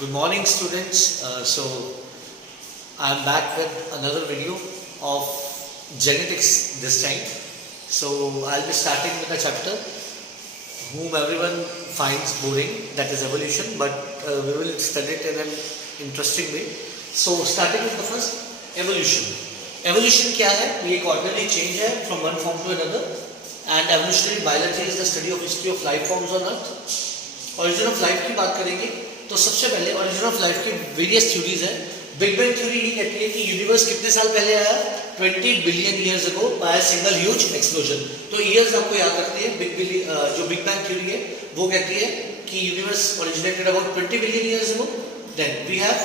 Good morning, students. I am back with another video of genetics this time. So I'll be starting with a chapter whom everyone finds boring, that is evolution, but we will study it in an interesting way. So starting with the first, evolution. Evolution क्या है? ये एक ordinary change है from one form to another, and evolutionary biology is the study of history of life forms on earth. Origin of life की बात करेंगे तो सबसे पहले ओरिजिन ऑफ लाइफ की वेरियस थ्योरीज है. बिग बैंग थ्योरी ये कहती है कि यूनिवर्स कितने साल पहले आया? 20 billion years ago by single huge explosion. तो ईयर्स आपको याद रखते हैं. जो बिग बैंग थ्योरी है वो कहती है कि universe originated about 20 billion years ago. Then we have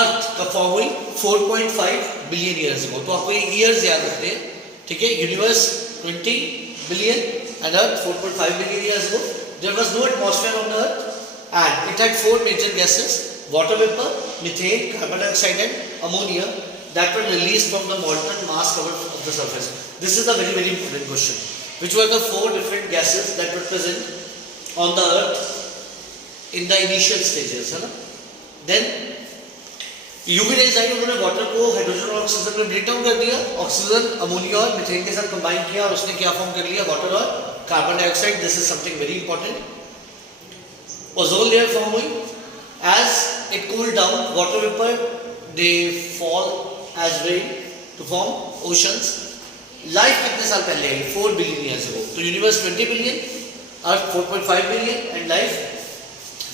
earth का फॉर्म हुई 4.5 बिलियन ईयर्स अगो. तो आपको ये ईयर्स याद रखते हैं, ठीक है. Universe 20 billion and earth 4.5 billion years ago. There was no atmosphere on the earth and it had four major gases: water vapor, methane, carbon dioxide and ammonia that were released from the molten mass cover of the surface. This is a very important question. Which were the four different gases that were present on the earth in the initial stages, है ना? Then UV rays आई, उन्होंने water को hydrogen और oxygen में break down कर दिया. Oxygen ammonia और methane के साथ कंबाइन किया और उसने क्या फॉर्म कर लिया? वाटर और carbon dioxide. This is something very important. Ozone layer form हुई. As it cooled down, water vapor they fall as rain to form oceans. Life कितने साल पहले आई? 4 billion years ago. तो universe 20 billion, Earth 4.5 billion and life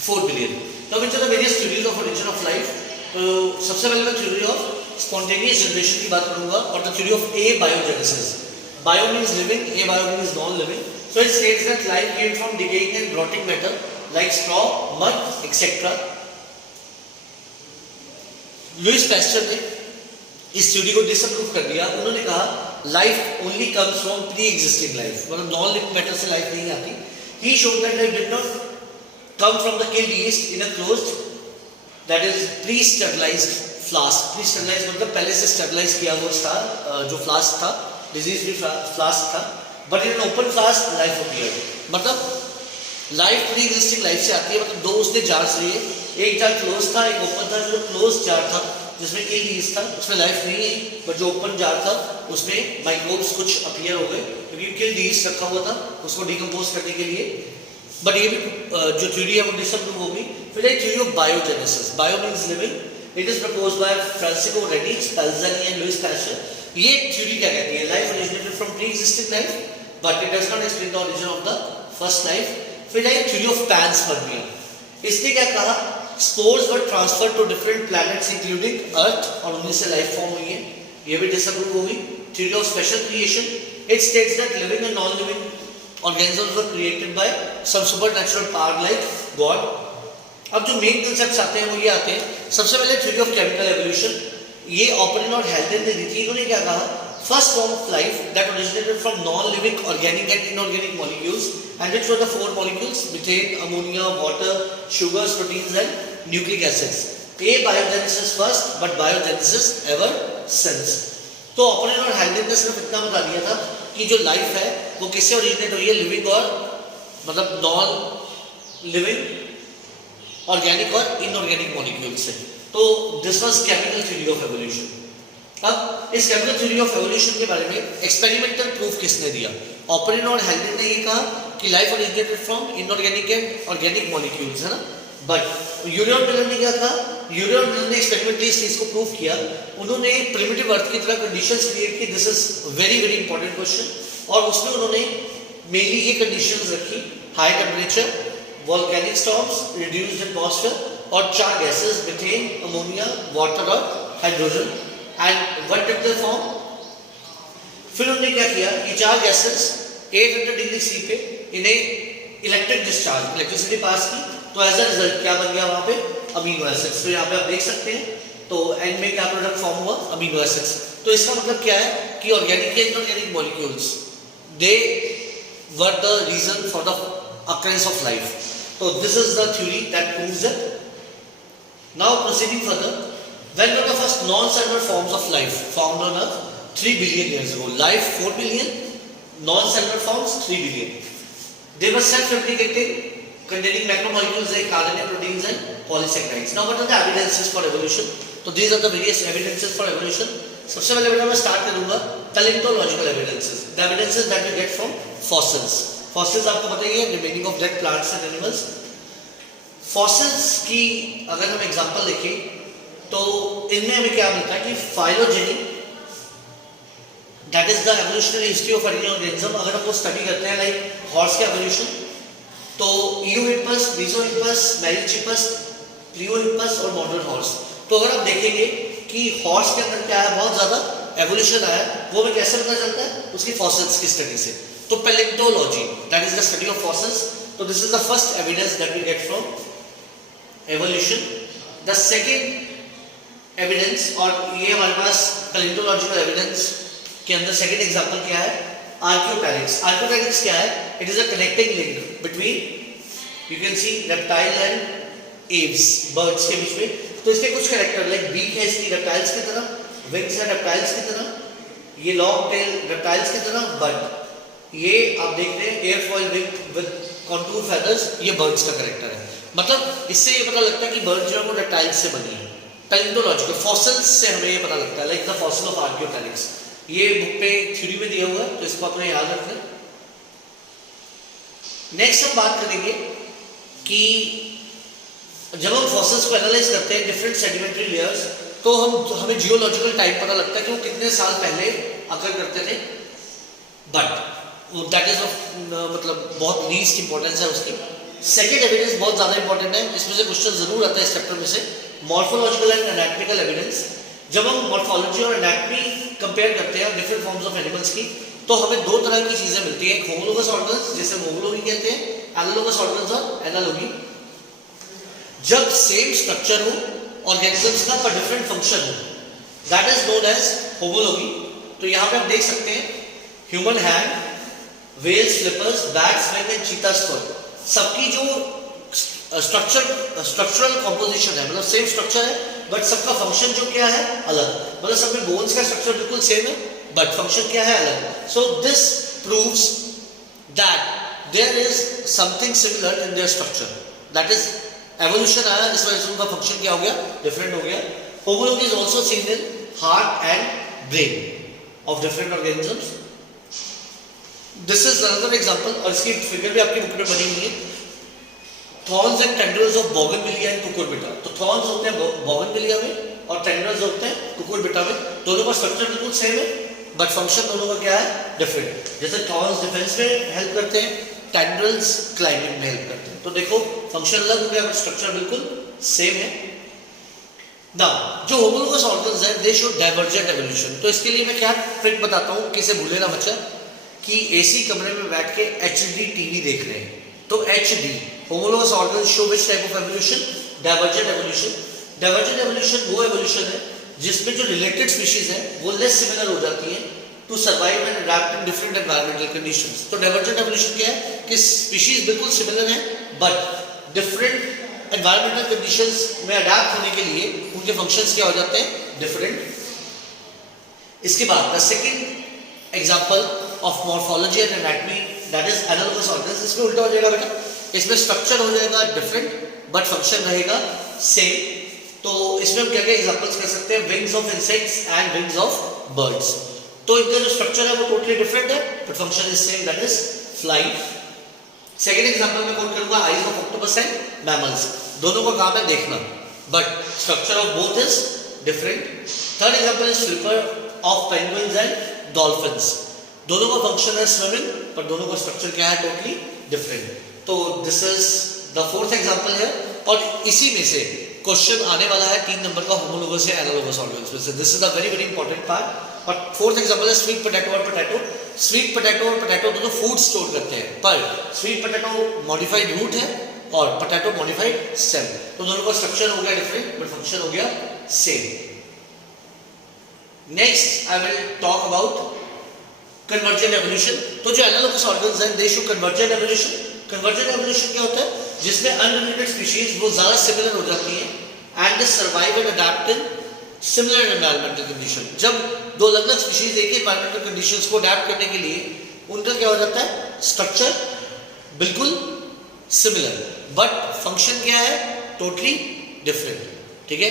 4 billion. Now which are the various theories of origin of life? तो सबसे पहले मैं theory of spontaneous generation की बात करूँगा और the theory of abiogenesis. Bio means living, abio means non-living. So it states that life came from decaying and rotting matter like straw, mud, etc. Louis Pasteur ने इस theory को disapprove कर दिया. उन्होंने कहा life only comes from pre existing life, मतलब non living matter से life नहीं आती. He showed that life did not come from the killed yeast in a closed, that is pre sterilised flask. Pre sterilised मतलब पहले से sterilise किया हुआ था जो फ्लास्क था, डिजीज फ्री फ्लास्क था. But in an open flask life appeared. मतलब लाइफ प्री एग्जिस्टिंग लाइफ से आती है. मतलब दो उसने जार्स लिए, एक जार क्लोज था, एक ओपन था. जो क्लोज जार था जिसमें किल्ड यीस्ट था उसमें लाइफ नहीं है, बट जो ओपन जार था उसमें माइक्रोब्स कुछ अपीयर हो गए क्योंकि किल्ड यीस्ट रखा हुआ था उसको डिकम्पोज करने के लिए. बट ये भी जो थ्योरी है वो डिसअप्रूव होगी. फिर एक theory of biogenesis. Bio means living. It is proposed by Francisco Redi, Spallanzani and Louis Pasteur. ये थ्योरी क्या कहती है? Life originated from pre existing life but it does not explain the origin of the first life. फिर आई theory of panspermia. इसने क्या कहा? Spores were transferred to different planets including earth और उन्हीं से लाइफ फॉर्म हुई है. ये भी डिसअप्रूव होगी. Theory of special creation. It states that living and non living organisms were created by some supernatural power like God. अब जो मेन कंसेप्ट्स आते हैं वो ये आते हैं. सबसे पहले थ्योरी ऑफ केमिकल एवोल्यूशन. ये ओपन और हेल्डन ने दी थी. इन्होंने क्या कहा? First form of life that originated from non-living organic and inorganic molecules, and which were the four molecules: methane, ammonia, water, sugars, proteins and nucleic acids. Abiogenesis first, but biogenesis ever since. तो open और हेल्डन ने सिर्फ इतना बता दिया था कि जो लाइफ है वो किससे ओरिजिनेट हुई है? लिविंग और मतलब नॉन लिविंग ऑर्गेनिक और इनऑर्गेनिक मॉलिक्यूल से. तो this was chemical theory of evolution. अब इस केमिकल थ्योरी ऑफ एवोल्यूशन के बारे में एक्सपेरिमेंटल प्रूफ किसने दिया? ऑपरेन और हेल्डन ने ये कहा कि life originated from inorganic and organic molecules, है ना. बट यूरी और मिलर ने क्या कहा? यूरी और मिलर ने एक्सपेरिमेंटली इस चीज को प्रूव किया. उन्होंने प्रिमिटिव अर्थ की तरह कंडीशंस क्रिएट की. This is very important question. और उसमें उन्होंने मेनली ये कंडीशंस रखी: high temperature, volcanic storms, reduced atmosphere और चार गैसेस: मीथेन, अमोनिया, वाटर और hydrogen. And what did they form? फिर उन्होंने क्या किया? ये चार गैसेस 800 डिग्री सी पे इन्हें इलेक्ट्रिक डिस्चार्ज, इलेक्ट्रिसिटी पास की. तो एज अ रिजल्ट क्या बन गया वहां पे? Amino acids. तो यहाँ पे आप देख सकते हैं. तो एंड में क्या प्रोडक्ट फॉर्म हुआ? Amino acids. तो इसका मतलब क्या है कि organic and inorganic molecules they were the reason for the occurrence of life. So this is the theory that proves it. Now proceeding further. When were the first non-cellular forms of life found on Earth? 3 billion years ago. Life 4 billion, non-cellular forms 3 billion. They were self-replicating, containing macromolecules like RNA, proteins and polysaccharides. Now what are the evidences for evolution? So these are the various evidences for evolution. सबसे पहले बेटा मैं start करूंगा paleontological evidences. The evidences that we get from fossils. Fossils आपको पता ही है, the meaning of dead plants and animals. Fossils की अगर हम एग्जांपल देखें तो इनमें हमें क्या मिलता है कि phylogeny, that is the evolutionary history of any organism. अगर हम वो स्टडी करते हैं लाइक हॉर्स के एवोल्यूशन, तो इयोहिप्पस, मेसोहिप्पस, मेरिचिपस, प्लियोहिप्पस और मॉडर्न हॉर्स. तो अगर आप देखेंगे कि हॉर्स के अंदर क्या है, बहुत ज्यादा एवोल्यूशन आया, वो हमें कैसे पता चलता है? उसकी फॉसिल्स की स्टडी से. तो palaeontology, that is the study of fossils. तो this is the first evidence that we get from evolution. The second evidence, और ये हमारे पास पैलेंटोलॉजिकल एविडेंस के अंदर सेकंड एग्जांपल क्या है? आर्कियोपैलिक्स. आर्कियोपैलिक्स क्या है? It is a connecting link between, you can see, reptile and Aves, birds के बीच में. तो इसके कुछ कैरेक्टर लाइक बीक है इसकी रेप्टाइल्स की तरह, विंग्स है रेप्टाइल्स की तरह, ये लॉन्ग टेल रेप्टाइल्स की तरह, बट ये आप देख रहे हैं airfoil wing with contour feathers, ये बर्ड्स का कैरेक्टर है. मतलब इससे ये पता लगता है कि बर्ड जो है वो रेप्टाइल्स से बनी है. पैलेंटोलॉजिकल फॉसिल्स से हमें ये पता लगता है, लाइक द फॉसिल ऑफ आर्कियोपैलिक्स. ये बुक पे थ्योरी में दिया हुआ है, तो इसको आपने याद रखना. नेक्स्ट हम बात करेंगे कि जब हम फॉसिल्स को एनालाइज करते हैं डिफरेंट सेडिमेंट्री लेयर्स, तो हमें जियोलॉजिकल टाइम पता लगता है कि वो कितने साल पहले अकर करते थे. बट दैट इज ऑफ मतलब बहुत लीस्ट इंपॉर्टेंस है उसकी. सेकेंड एविडेंस बहुत ज्यादा इंपॉर्टेंट है, इसमें से क्वेश्चन जरूर आता है इस चैप्टर में से. Morphological and anatomical evidence. जब हम मॉर्फोलॉजी और एनाटॉमी कंपेयर करते हैं डिफरेंट फॉर्म्स ऑफ एनिमल्स की, तो हमें दो तरह की चीजें मिलती हैं. होमोलोगस ऑर्गन्स, जिसे होमोलोगी कहते हैं, एनालोगस ऑर्गन्स और एनालोगी. जब सेम स्ट्रक्चर हो ऑर्गेनिजम्स का पर डिफरेंट फंक्शन हो, that is known as homology. तो यहाँ पे आप देख सकते हैं human hand, whales flippers, bats wing and cheetahs fur, सबकी जो स्ट्रक्चरल कॉम्पोजिशन है, मतलब सेम स्ट्रक्चर है, बट सबका फंक्शन जो क्या है अलग. मतलब सब में बोन्स का स्ट्रक्चर बिल्कुल सेम है, बट फंक्शन क्या है अलग. So this proves that there is something similar in their structure. That is evolution आया, इस वजह से उनका फंक्शन क्या हो गया, डिफरेंट हो गया. Homology is also seen in heart and brain of different organisms. This is another example, और इसकी फिगर भी आपकी बुक में बनी हुई है. Thorns and tendrils of bougainvillea and Cucurbita. तो थॉर्न्स होते हैं बोगनविलिया में और टेंड्रिल्स होते हैं कुकुरबिटा में. दोनों का स्ट्रक्चर बिल्कुल सेम है, बट फंक्शन दोनों का क्या है, डिफरेंट. जैसे थॉर्न्स डिफेंस में हेल्प करते हैं, टेंड्रिल्स क्लाइंबिंग में हेल्प करते हैं. तो देखो फंक्शन अलग हो गया, बट स्ट्रक्चर बिल्कुल सेम है. नाउ जो होमोलोगस ऑर्गन्स हैं, दे शो डाइवर्जेंट एवोल्यूशन. तो इसके लिए मैं क्या ट्रिक बताता हूँ कि इसे भूले ना बच्चा, कि एसी कमरे में बैठ के एचडी टीवी देख रहे हैं. तो HD homologous organs show which type of evolution? Divergent evolution. Divergent evolution वो एवोल्यूशन है जिसमें जो रिलेटेड स्पीशीज है वो लेस सिमिलर हो जाती है to survive and adapt in different environmental conditions. तो डाइवर्जेंट एवोल्यूशन क्या है कि स्पीशीज बिल्कुल सिमिलर है, बट डिफरेंट एनवायरमेंटल कंडीशंस में अडैप्ट होने के लिए उनके फंक्शंस क्या हो जाते हैं, डिफरेंट. इसके बाद the second example of morphology and anatomy, that is analogous organs. इसमें उल्टा हो जाएगा बेटा, इसमें स्ट्रक्चर हो जाएगा डिफरेंट बट फंक्शन रहेगा सेम. तो इसमें हम क्या क्या एग्जांपल्स कर सकते हैं? Wings of insects and wings of birds. तो इनका जो स्ट्रक्चर है वो टोटली डिफरेंट है, but function is same, that is flying. Second example में कोट करूंगा eyes of octopus and mammals. दोनों का काम है देखना, but structure of both is different. Third example is flipper of penguins and dolphins. दोनों का फंक्शन है स्विमिंग, पर दोनों का स्ट्रक्चर क्या है, टोटली डिफरेंट. तो this is the fourth example है, और इसी में से क्वेश्चन आने वाला है 3 नंबर का होमोलोगस या एनालोगस ऑर्गन्स में से. This is a very very important part. और फोर्थ एग्जांपल है स्वीट पोटैटो और पोटैटो. स्वीट पोटैटो और पोटैटो दोनों फूड स्टोर करते हैं, पर स्वीट पोटैटो मॉडिफाइड रूट है और पोटैटो मॉडिफाइड स्टेम. तो दोनों का स्ट्रक्चर हो गया डिफरेंट, बट फंक्शन हो गया same. Next I will talk about convergent evolution. तो जो एनालोगस ऑर्गन्स हैं, दे show convergent evolution. Convergent evolution क्या होता है? जिसमें अनरिलेटेड स्पीशीज वो ज्यादा सिमिलर हो जाती हैं and they survive and adapt in similar environmental condition. जब दो अलग अलग स्पीशीज एक ही एनवायरमेंटल कंडीशंस को अडैप्ट करने के लिए उनका क्या हो जाता है, स्ट्रक्चर बिल्कुल सिमिलर, बट फंक्शन क्या है, टोटली डिफरेंट। ठीक है,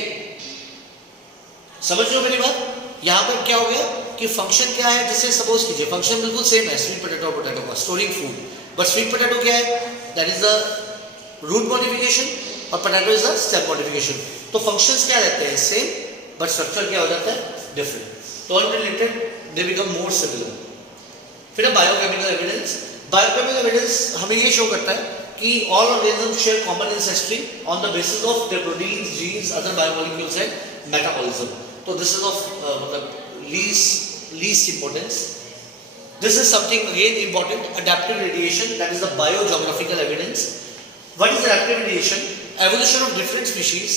समझ रहे हो मेरी बात? यहां पर क्या हो गया कि फंक्शन क्या है, जैसे सपोज कीजिए फंक्शन बिल्कुल सेम है स्वीट पोटैटो और पोटैटो का, storing food, but sweet potato क्या है, that is the root modification और potato is the stem modification. तो फंक्शंस क्या रहते हैं सेम, बट स्ट्रक्चर क्या हो जाता है डिफरेंट, तो unrelated they become more similar. फिर बायोकेमिकल एविडेंस, बायोकेमिकल एविडेंस हमें ये शो करता है कि all organisms share common ancestry on the basis of their proteins, genes, other biomolecules and metabolism. तो दिस इज ऑफ मतलब least importance. This is something again important, adaptive radiation, that is the biogeographical evidence. What is adaptive radiation? Evolution of different species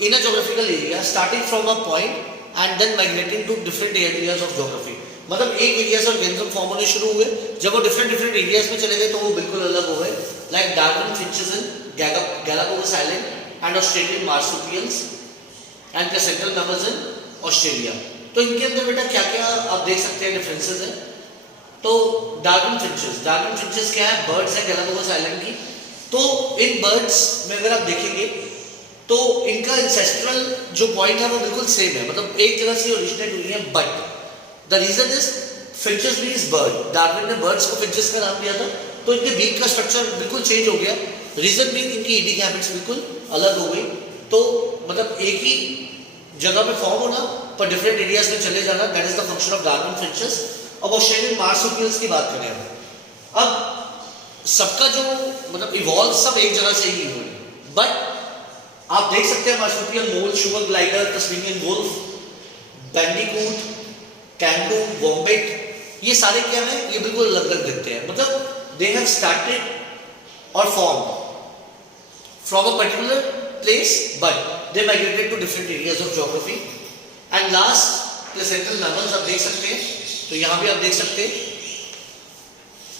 in a geographical area starting from a point and then migrating to different areas of geography. मतलब एक area से organism form होने शुरू हुए, जब वो different areas में चले गए तो वो बिल्कुल अलग हो गए, like Darwin finches in Galapagos island and Australian marsupials and placental mammals in Australia. तो इनके अंदर बेटा क्या क्या आप देख सकते हैं डिफरेंसेस हैं। तो डार्विन फिंचेस क्या है, बर्ड्स है गैलापागोस आइलैंड की। तो इन बर्ड्स में अगर आप देखेंगे तो इनका इंसेस्ट्रल जो पॉइंट है वो बिल्कुल सेम है, मतलब एक जगह से ओरिजिनेट हुई है, but the reason is finches means bird, Darwin ने बर्ड्स को फिंचेस का नाम दिया था, तो इनके बीक का स्ट्रक्चर बिल्कुल चेंज हो गया। रीजन मीन इनकी ईटिंग हैबिट्स बिल्कुल अलग हो गई। तो मतलब एक ही जगह पे फॉर्म होना पर डिफरेंट एरियाज में चले जाना, that is the function of Darwin finches. अब ऑस्ट्रेलियन मार्सुपियल्स की बात करें, अब सबका जो मतलब इवॉल्व सब एक जगह से ही हुए, बट आप देख सकते हैं marsupial, mole, sugar glider, Tasmanian wolf, bandicoot, कैंडू, वॉम्बेट, ये सारे क्या है, ये बिल्कुल अलग अलग दिखते हैं। मतलब they have started or form from a particular place, but they migrated to different areas of geography. And last placental mammals आप देख सकते हैं, तो यहां भी आप देख सकते हैं,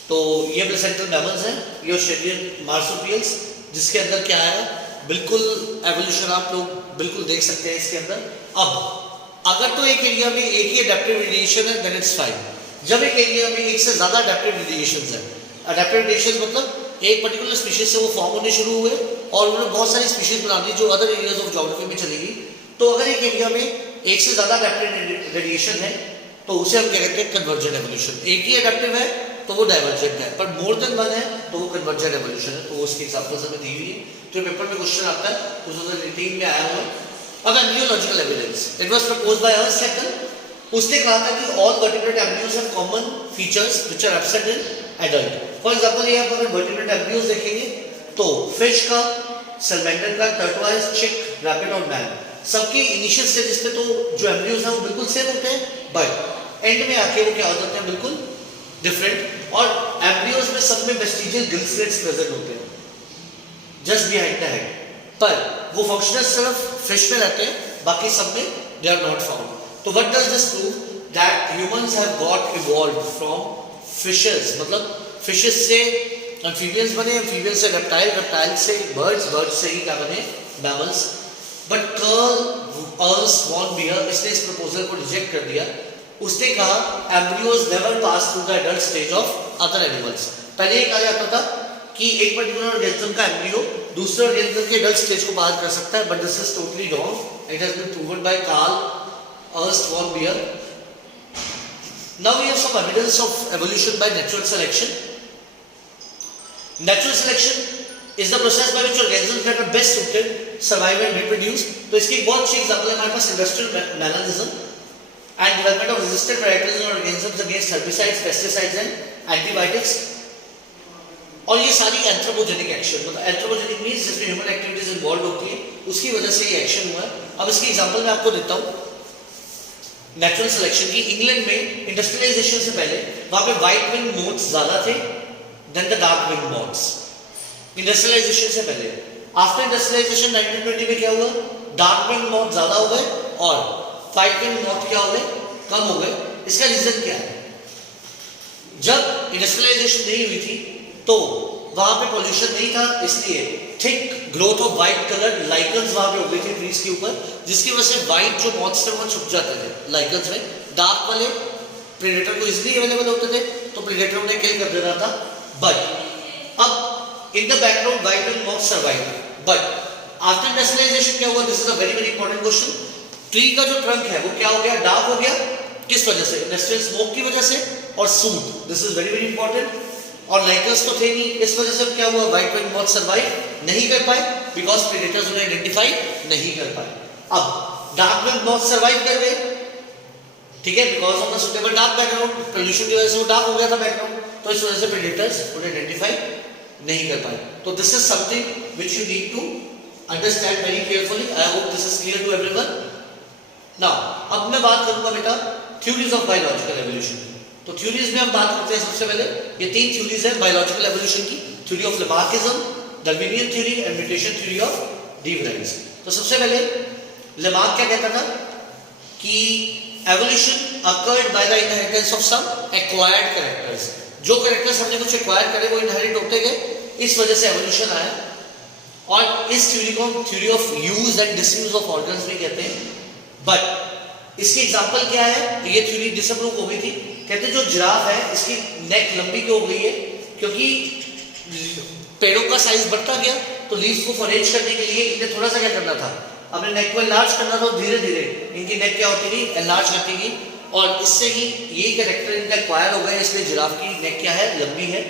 तो ये प्लेसेंटल मैमल्स हैं, ये ऑस्ट्रेलियन मार्सुपियल्स, जिसके अंदर क्या है बिल्कुल एवोल्यूशन आप लोग बिल्कुल देख सकते हैं इसके अंदर। अब अगर तो एक एरिया में एक ही अडैप्टिव रेडिएशन है देन इट्स फाइन। जब एक एरिया में एक से ज्यादा अडैप्टिव रेडिएशंस है, अडैप्टिव रेडिएशन मतलब एक पर्टिकुलर स्पीशीज से वो फॉर्म होने शुरू हुए और उन्होंने बहुत सारी स्पीशीज बना दी जो अदर एरियाज ऑफ ज्योग्राफी में चलेगी। तो अगर एक एरिया में एक से ज्यादा अडैप्टिव रेडिएशन है तो उसे हम क्या कहते हैं कन्वर्जेंट एवोल्यूशन। एक ही अडैप्टिव है तो वो डाइवर्जेंट है, पर मोर देन वन है तो वो कन्वर्जेंट एवोल्यूशन है। तो उसकी एग्जांपल्स हमें दी हुई है, तो पेपर में क्वेश्चन आता है 2018 में आया हुआ। अब embryological evidence, it was proposed by Ernst Haeckel. उसने कहा था कि all vertebrate embryos have common features which are absent in adult. For example ये आप अगर वर्टिब्रेट एम्ब्रियोज देखेंगे तो फिश का, सैलमेंडर का, टर्टवाइज, चिक, रैबिट और मैन, सबके इनिशियल स्टेजेस पे तो जो एम्ब्रियोज हैं वो बिल्कुल सेम होते हैं, बट एंड में आके वो क्या हो जाते हैं बिल्कुल डिफरेंट। और एम्ब्रियोज में सब में वेस्टिजियल गिल स्लेट्स प्रेजेंट होते हैं जस्ट बिहाइंड द हेड, पर वो फंक्शनल सिर्फ फिश में रहते हैं, बाकी सब में दे आर नॉट फाउंड। तो what does this prove, that humans have got evolved from fishes, मतलब फिशेस से एम्फीबियंस बने, एम्फीबियंस से रेप्टाइल, रेप्टाइल से बर्ड्स, बर्ड्स से ही क्या बने mammals. But Karl Ernst von Baer इसने इस प्रपोजल को रिजेक्ट कर दिया। उसने कहा embryos never pass through the adult stage of other animals. पहले ये कहा जाता था कि एक पर्टिकुलर ऑर्गेनिज्म का एम्ब्रियो दूसरे ऑर्गेनिज्म के एडल्ट स्टेज को पार कर सकता है, but this is totally wrong. It has been proven by Karl Ernst von Baer. Now we have some evidence of evolution by natural selection. Natural selection is the process by which organisms that are best suited survive and reproduce. तो इसकी एक बहुत अच्छी example है हमारे पास industrial melanism and development of resistant varieties in organisms against herbicides, pesticides and antibiotics. और ये सारी एंथ्रोपोजेनिक एक्शन, मतलब एंथ्रोपोजेनिक मींस जिसमें ह्यूमन एक्टिविटीज इन्वॉल्व होती है, उसकी वजह से ये एक्शन हुआ है। अब इसकी एग्जांपल मैं आपको देता हूँ नेचुरल सिलेक्शन की। इंग्लैंड में इंडस्ट्रियलाइजेशन से पहले वहां पे व्हाइट विंग मोथ्स ज्यादा थे then the dark wing moths, industrialisation से पहले। आफ्टर इंडस्ट्रियलाइजेशन 1920 में क्या हुआ, डार्क विंग मोथ ज्यादा हो गए और व्हाइट विंग मोथ क्या हो गए, कम हो गए। इसका रीजन क्या है, जब इंडस्ट्रियलाइजेशन नहीं हुई थी तो वहां पे पॉल्यूशन नहीं था, इसलिए thick growth of white colour lichens वहां पे हो गई थी ट्रीज के ऊपर, जिसकी वजह से व्हाइट जो मॉथ्स थे वो छुप जाते थे लाइकन्स में। डार्क वाले प्रेडेटर को इजीली अवेलेबल होते थे तो प्रेडेटर उन्हें किल कर देता था। बट अब in the background white will not survive, but after industrialisation क्या हुआ? This is a very very important question. Tree का जो ट्रंक है वो क्या हो गया? डार्क हो गया। किस वजह से? इंडस्ट्रियल स्मोक की वजह से और suit, this is very very important. और लाइकर्स तो थे नहीं, इस वजह से क्या हुआ? व्हाइट विल नॉट सर्वाइव, नहीं कर पाए, बिकॉज प्रेडेटर्स उन्हें आइडेंटिफाई नहीं कर पाए। अब डार्क विल नॉट सर्वाइव कर गए, ठीक है, because of the suitable dark background, pollution की वजह से वो डार्क हो गया था बैकग्राउंड, तो इस वजह से प्रेडेटर्स उन्हें आइडेंटिफाई नहीं कर पाए। तो this is something which you need to understand very carefully. I hope this is clear to everyone. Now अब मैं बात करूंगा बेटा थ्योरीज ऑफ बायोलॉजिकल एवोल्यूशन। तो थ्योरीज में हम बात करते हैं सबसे पहले, ये तीन थ्योरीज है बायोलॉजिकल एवोल्यूशन की, theory of Lamarckism, Darwinian theory and mutation theory of de Vries सबसे पहले लेमार्क क्या कहता था कि evolution occurred by the inheritance of some acquired characters, जो कैरेक्टर्स हमने कुछ एक्वायर करे वो इनहेरिट होते गए, इस वजह से एवोल्यूशन आया। और इस थ्योरी को theory of use and disuse of organs भी कहते हैं। बट इसकी एग्जांपल क्या है? ये थ्योरी डिसअप्रूव हो गई थी। कहते हैं जो जिराफ है इसकी नेक लंबी क्यों हो गई है? क्योंकि पेड़ों का साइज बढ़ता गया, तो लीव्स को फॉरेज करने के लिए इन्हें थोड़ा सा क्या करना था, अपने नेक को एनलार्ज करना था। धीरे धीरे इनकी नेक क्या होती गई? एनलार्ज करती गई, और इससे ही यही कैरेक्टर इनका एक्वायर हो गया, इसलिए जिराफ की नेक क्या है? लंबी है।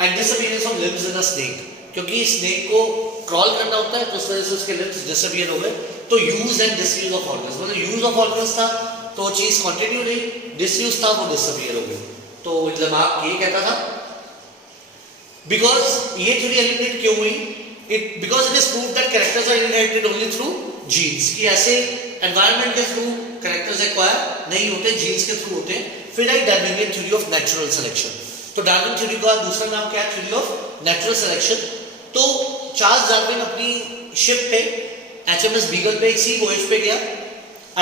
And disappearance of limbs in a snake, क्योंकि स्नेक को क्रॉल करना होता है तो उस वजह से उसके लिम्स डिसअपीयर हो गए। तो use and disuse of organs, मतलब यूज ऑफ ऑर्गन्स था तो वो चीज कंटिन्यू रही, डिसयूज था वो डिसअपीयर हो गई। तो लेमार्क ये कहता था, बिकॉज ये थ्योरी एलिमिनेट क्यों हुई? It because it is prove that characters are inherited only through genes, कि ऐसे एनवायरनमेंट के थ्रू कैरेक्टर्स एक्वायर नहीं होते, जीन्स के थ्रू होते हैं। फिर आई Darwinian theory of natural selection. तो डार्विन थ्योरी का दूसरा नाम क्या है? Theory of natural selection. तो चार्ल्स डार्विन अपनी शिप पे HMS बीगल पे एक सी वॉयज पे गया।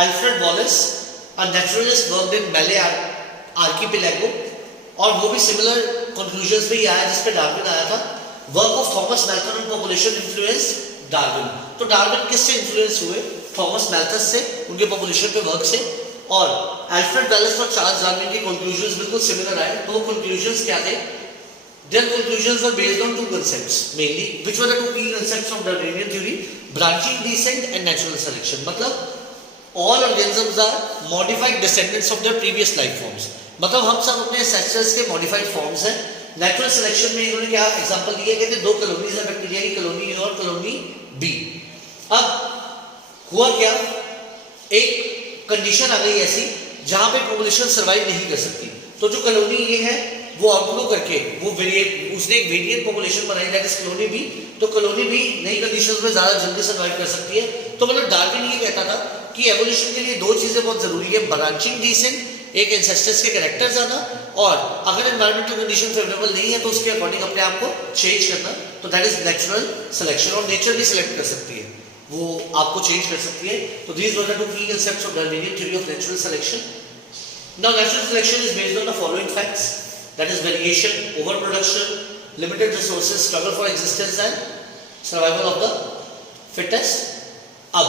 Alfred Wallace a naturalist worked in Malay archipelago, और वो भी सिमिलर कंक्लूजन्स पे ही आया जिस पे डार्विन आया था। Work of Thomas Malthus on population influence Darwin. तो डार्विन किससे इन्फ्लुएंस हुए? थॉमस मैल्थस से, उनके पॉपुलेशन पे वर्क से। और अल्फ्रेड वॉलेस और चार्ल्स डार्विन के कंक्लूजन्स बिल्कुल सिमिलर आए। तो वो कंक्लूजन्स क्या थे? Their conclusions were based on two concepts mainly, which were the two key concepts of Darwinian theory: branching descent and natural selection. मतलब all organisms are modified descendants of their previous life forms. मतलब हम सब अपने ancestors के modified forms हैं। Natural selection में इन्होंने क्या एग्जांपल दिया? कहते दो कॉलोनीज है बैक्टीरिया की, कॉलोनी ए और कॉलोनी बी। अब हुआ क्या? एक कंडीशन आ गई ऐसी जहां पे पॉपुलेशन सर्वाइव नहीं कर सकती। तो जो कॉलोनी ए है वो आउटग्रो करके वो उसने एक वेरिएंट पॉपुलेशन बनाई, दैट इज कॉलोनी बी। तो कॉलोनी बी नई कंडीशंस में ज्यादा जल्दी सर्वाइव कर सकती है। तो मतलब डार्विन ये कहता था कि एवोल्यूशन के लिए दो चीजें बहुत जरूरी है: ब्रांचिंग डिसेंट, एक एंसेस्टर्स के कैरेक्टर जाना, और अगर एनवायरमेंटल कंडीशन फेवरेबल नहीं है तो उसके अकॉर्डिंग अपने आप को चेंज करना। तो दैट इज नेचुरल सिलेक्शन। और नेचर भी सिलेक्ट कर सकती है, वो आपको चेंज कर सकती है। तो दीज वर द टू की concepts of Darwinian theory of natural selection. Now natural selection is based on the following facts, that is variation, overproduction, limited resources, struggle for existence and survival of the fittest. अब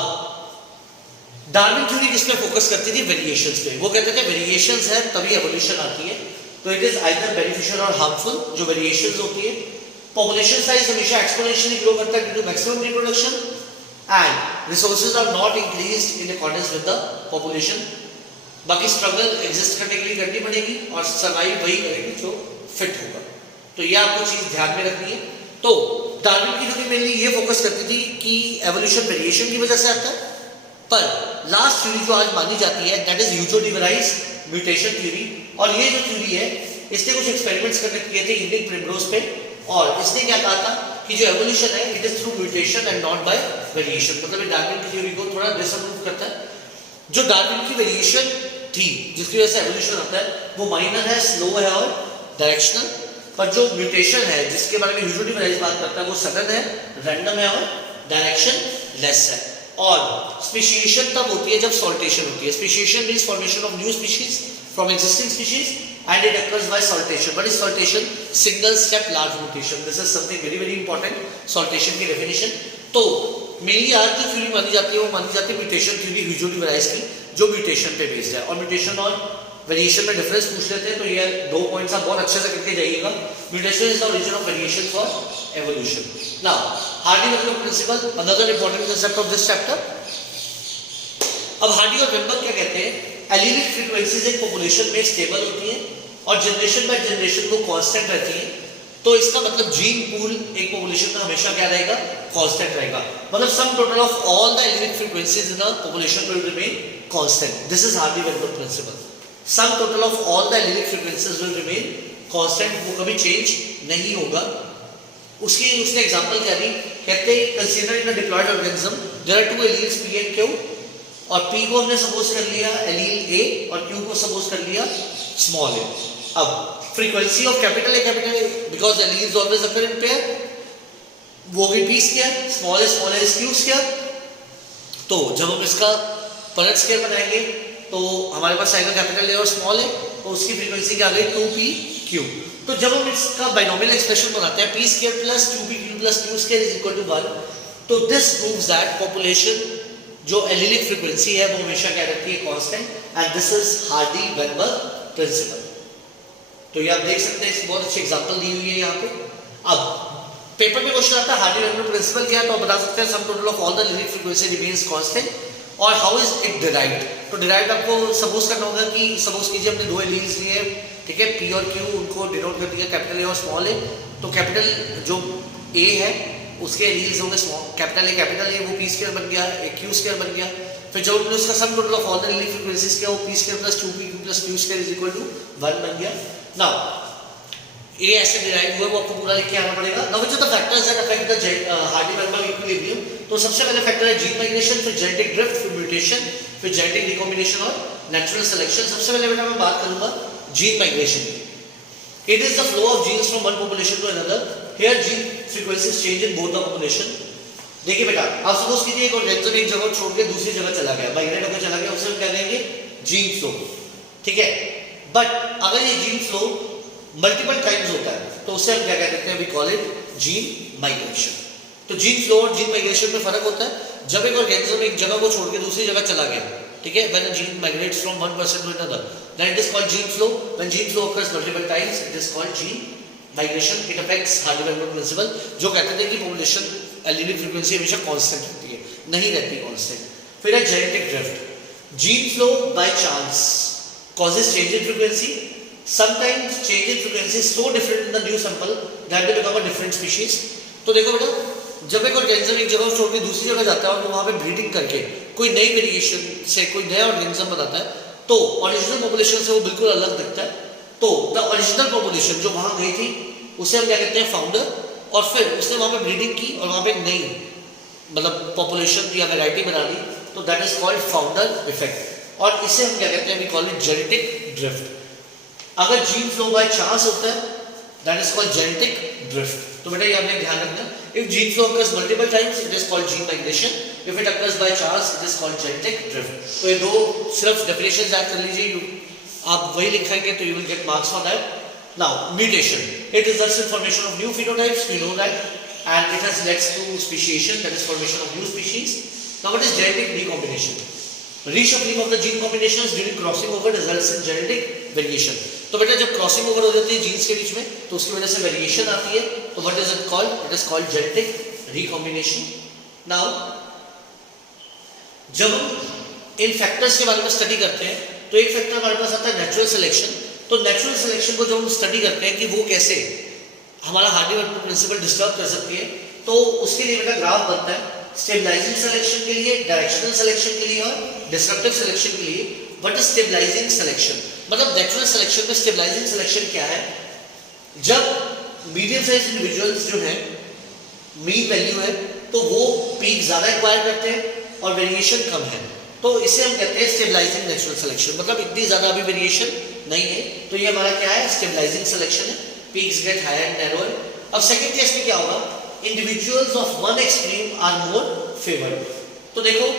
Darwin theory किस पे focus करती थी? Variations पे। वो कहते थे variations है तभी एवोल्यूशन आती है। तो it is either beneficial or harmful जो वेरिएशंस होती है। पॉपुलेशन साइज हमेशा एक्सपोनेंशियली ग्रो करता है due to maximum reproduction, and resources are not increased in accordance with the population. बाकी स्ट्रगल एग्जिस्ट करने के लिए करनी पड़ेगी और सर्वाइव वही करेगी जो फिट होगा। तो ये आपको चीज ध्यान में रखनी है। तो डार्विन की थ्योरी मेनली ये फोकस करती थी कि एवोल्यूशन वेरिएशन की वजह से आता है, पर लास्ट थ्योरी जो आज मानी जाती है दैट इज यूजो-डिवराइज म्यूटेशन थ्योरी। और ये जो थ्योरी है इसने कुछ एक्सपेरिमेंट्स कंडक्ट किए थे इंडिक प्रिमरोज पे, और इसने क्या कहा था कि जो एवोल्यूशन है it is through mutation and not bye variation. मतलब डार्विन की थ्योरी को थोड़ा डिसअप्रूव करता है। जो डार्विन की वेरिएशन थी जिसकी वजह से एवोल्यूशन होता है वो माइनर है, स्लो है और डायरेक्शनल, पर जो म्यूटेशन है जिसके बारे में यूजो-डिवराइज बात करता है वो सडन है, रैंडम है और डायरेक्शन लेस है। और स्पेशिएशन तब होती है जब सॉल्टेशन होती है। Speciation means formation of new species from existing species and it occurs by saltation. What is saltation? Single step large mutation. This is something very very important, saltation की definition. तो mainly आज की theory मानी जाती है वो मानी जाती है म्यूटेशन थ्योरी यूजो-डिवराइज की, जो म्यूटेशन पे बेस्ड है। और म्यूटेशन और वेरिएशन में डिफरेंस पूछ लेते हैं, तो ये 2 पॉइंट्स आप बहुत अच्छे से करके जाइएगा। Mutation is the origin of variation for evolution. Now Hardy Weinberg principle, another important concept of this chapter. अब हार्डी और वेनबर्ग क्या कहते हैं, एलिलिक फ्रीक्वेंसीज एक पॉपुलेशन में स्टेबल होती हैं और जनरेशन बाय जनरेशन वो कांस्टेंट रहती हैं। तो इसका मतलब जीन पूल एक पॉपुलेशन में हमेशा क्या रहेगा, कांस्टेंट रहेगा। मतलब sum total of all the allelic frequencies in a population will remain constant. This is Hardy Weinberg principle. Sum total of all the allelic frequencies will remain constant, वो कभी change नहीं होगा। उसने एग्जांपल क्या दी, कहते हैं consider in a diploid organism there are 2 alleles p and q, और पी को हमने सपोज कर लिया एलील ए और क्यू को सपोज कर लिया स्मॉल ए। अब frequency of capital A because alleles always occur in pair, वो भी P square, small A is Q square. तो जब हम इसका परत स्क्वायर बनाएंगे तो हमारे पास आएगा कैपिटल ए और स्मॉल ए, तो उसकी फ्रीक्वेंसी क्या आ गई 2p/q। तो जब हम इसका बाइनोमियल एक्सप्रेशन बनाते हैं p square plus 2pq plus q square is equal to 1, तो दिस प्रूव्स दैट पॉपुलेशन जो एलिलिक फ्रीक्वेंसी है वो हमेशा क्या रहती है, constant, and this is Hardy Weinberg principle. तो ये आप देख सकते हैं, इसकी बहुत अच्छी एग्जांपल दी हुई है यहाँ पे। अब पेपर में क्वेश्चन आता है हार्डी-वेनबर्ग प्रिंसिपल क्या है, तो आप बता सकते हैं सम total of all the allylic frequency remains constant, और हाउ इज इट डिराइव्ड। तो डिराइव्ड आपको सपोज करना होगा कि सपोज कीजिए हमने 2 एलील्स लिए, ठीक है, पी और क्यू, उनको डिनोट कर दिया कैपिटल ए और स्मॉल ए। तो कैपिटल जो ए है उसके एलील्स होंगे कैपिटल ए वो पी स्क्वायर बन गया, एक क्यू स्क्वायर बन गया। फिर जब हमने उसका sum total of all the allelic frequencies किया, वो p square plus 2pq plus q square is equal to 1 बन गया। नाउ ए ऐसे डिराइव हुआ, वो आपको पूरा लिख के आना पड़ेगा। Now which are the factors that affect the Hardy Weinberg equilibrium. तो सबसे पहले फैक्टर है जीन माइग्रेशन, फिर जेनेटिक ड्रिफ्ट, फिर म्यूटेशन, फिर जेनेटिक रिकॉम्बिनेशन और नेचुरल सिलेक्शन। सबसे पहले बेटा मैं बात करूंगा gene migration. It is the flow of genes from one population to another, here gene frequencies change in both the population. देखिए बेटा, आप सपोज कीजिए एक ऑर्गेनिज्म एक जगह छोड़ के दूसरी जगह चला गया, माइग्रेट होकर चला गया, उसे हम क्या कहेंगे, जीन फ्लो, ठीक है। बट अगर ये जीन फ्लो मल्टीपल टाइम्स होता है तो उसे हम क्या कहते हैं, we call it gene migration. तो जीन फ्लो और जीन माइग्रेशन में फर्क होता है। जब एक ऑर्गेनिज्म एक जगह को छोड़ के दूसरी जगह चला गया, ठीक है, when a gene migrates from one person to another, then it is called gene flow. When gene flow occurs multiple times, it is called gene migration. It affects Hardy-Weinberg principle, जो कहते थे कि पॉपुलेशन एलिलिक फ्रीक्वेंसी हमेशा constant रहती है, नहीं रहती constant. फिर है genetic drift. Gene flow by chance causes change in frequency. Sometimes change in frequency is so different in the new sample that they become a different species. तो देखो बेटा, जब एक ऑर्गेनिज्म एक जगह छोड़ के दूसरी जगह जाता है और वहाँ पे ब्रीडिंग करके कोई नई वेरिएशन से कोई नया ऑर्गेनिज्म बनाता है, तो ओरिजिनल पॉपुलेशन से वो बिल्कुल अलग दिखता है। तो द ओरिजिनल पॉपुलेशन जो वहाँ गई थी उसे हम क्या कहते हैं, फाउंडर, और फिर उसने वहाँ पे ब्रीडिंग की और वहाँ पे नई मतलब पॉपुलेशन या वैरायटी बना ली, तो that is called founder effect, और इसे हम क्या कहते हैं, we call it genetic drift. अगर जीन फ्लो बाय चांस होता है that is called genetic drift. तो बेटा ये आपने ध्यान रखना, if gene flow occurs multiple times it is called gene migration, if it occurs by chance it is called genetic drift। तो ये दो सिर्फ डेफिनेशंस याद कर लीजिए, आप वही लिखेंगे तो you will get marks for that। Now mutation, it results in formation of new phenotypes, we know that, and it has led to speciation, that is formation of new species। Now what is genetic recombination? Reshuffling of the gene combinations during crossing over results in genetic variation। तो बेटा जब crossing over हो जाती है jeans के बीच में तो उसकी वजह से वेरिएशन आती है, तो what is it called, it is called genetic recombination. Now जब हम इन फैक्टर्स के बारे में स्टडी करते हैं तो एक फैक्टर हमारे पास आता है नेचुरल सिलेक्शन। तो नेचुरल सिलेक्शन को जब हम स्टडी करते हैं कि वो कैसे हमारा हार्डी-वेनबर्ग प्रिंसिपल डिस्टर्ब कर सकती है, तो उसके लिए बेटा ग्राफ बनता है स्टेबलाइजिंग सिलेक्शन के लिए, डायरेक्शनल सिलेक्शन के लिए और डिस्ट्रक्टिव सिलेक्शन के लिए। व्हाट इज स्टेबलाइजिंग सिलेक्शन, मतलब नेचुरल सिलेक्शन में स्टेबलाइजिंग सिलेक्शन क्या है, जब मीडियम साइज इंडिविजुअल्स जो हैं मीन वैल्यू है तो वो पीक ज्यादा एक्वायर करते हैं और वेरिएशन कम है, तो इसे हम कहते हैं स्टेबलाइजिंग नेचुरल सिलेक्शन। मतलब इतनी ज्यादा अभी वेरिएशन नहीं है, तो ये हमारा क्या है, स्टेबलाइजिंग सिलेक्शन है, peaks get higher and narrower. अब सेकंड केस में क्या होगा, individuals of one extreme are more favoured. तो देखो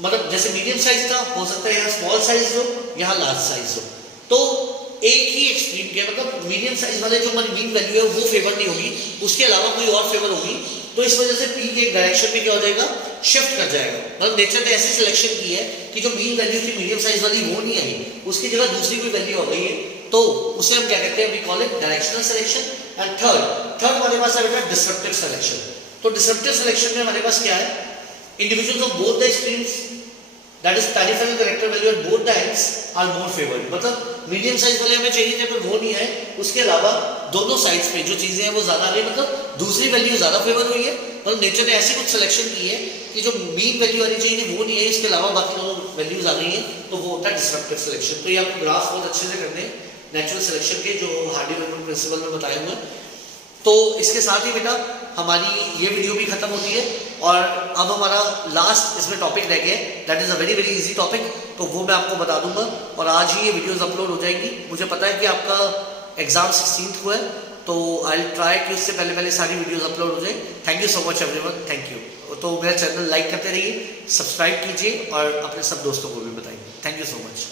मतलब जैसे मीडियम साइज था, हो सकता है यहाँ स्मॉल साइज हो, यहाँ लार्ज साइज हो, तो एक ही एक्सट्रीम के मतलब मीडियम साइज वाले जो हमारी मीन वैल्यू है वो फेवर नहीं होगी, उसके अलावा कोई और फेवर होगी, तो इस वजह से पी के एक डायरेक्शन में क्या हो जाएगा, शिफ्ट कर जाएगा। मतलब नेचर ने ऐसी सिलेक्शन की है कि जो मीन वैल्यू थी मीडियम साइज वाली वो नहीं आई, उसकी जगह दूसरी कोई वैल्यू आ गई है, तो उसे हम क्या कहते हैं, we call it directional selection. And third हमारे पास है बेटा डिसरप्टिव सिलेक्शन। तो डिसरप्टिव सिलेक्शन में हमारे पास क्या है, individuals of both the extremes that is peripheral character value at both the ends are more favoured. मतलब मीडियम साइज वाले हमें चाहिए थे पर वो नहीं है, उसके अलावा दोनों साइड्स पे जो चीजें हैं वो ज्यादा आ रही है, मतलब दूसरी वैल्यू ज्यादा फेवर हुई है। मतलब नेचर ने ऐसी कुछ सिलेक्शन की है कि जो मीन वैल्यू आनी चाहिए थी वो नहीं है, इसके अलावा बाकी दोनों वैल्यूज आ गई हैं, तो वो होता है डिसरप्टिव सिलेक्शन। तो ये आपको ग्राफ बहुत अच्छे से करने नेचुरल सिलेक्शन के जो हार्डी-वेलमैन प्रिंसिपल में बताए हुए हैं। तो इसके साथ ही बेटा हमारी ये वीडियो भी खत्म होती है और अब हमारा लास्ट इसमें टॉपिक रह गया है, that is a very very easy topic, तो वो मैं आपको बता दूंगा और आज ही ये वीडियोस अपलोड हो जाएंगी। मुझे पता है कि आपका एग्जाम 16th को है, तो आई विल ट्राई कि उससे पहले पहले सारी वीडियोस अपलोड हो जाए। Thank you so much everyone, thank you. तो मेरा चैनल लाइक करते रहिए, सब्सक्राइब कीजिए और अपने सब दोस्तों को भी बताइए। Thank you so much.